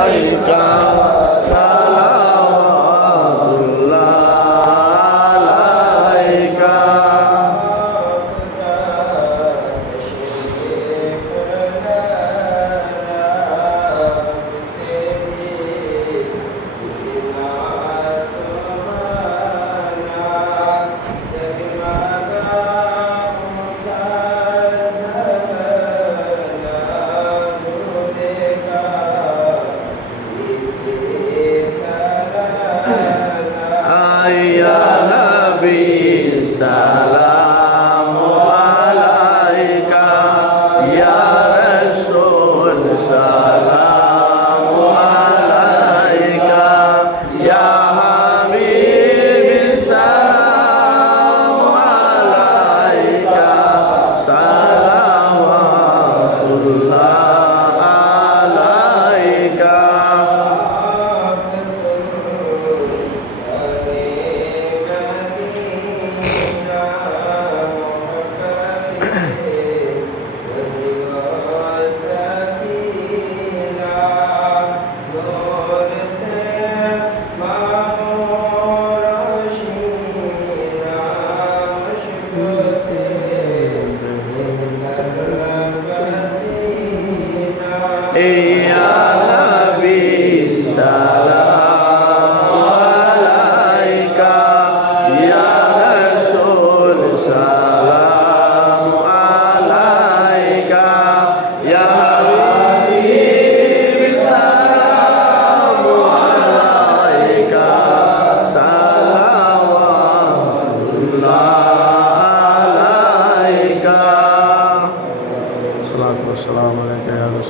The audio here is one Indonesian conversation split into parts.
Ai, Salam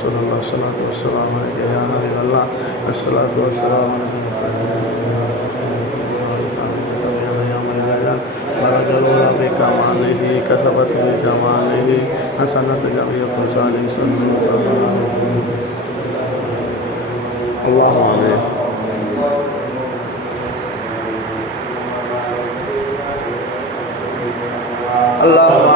Rasulullah sallallahu alaihi ya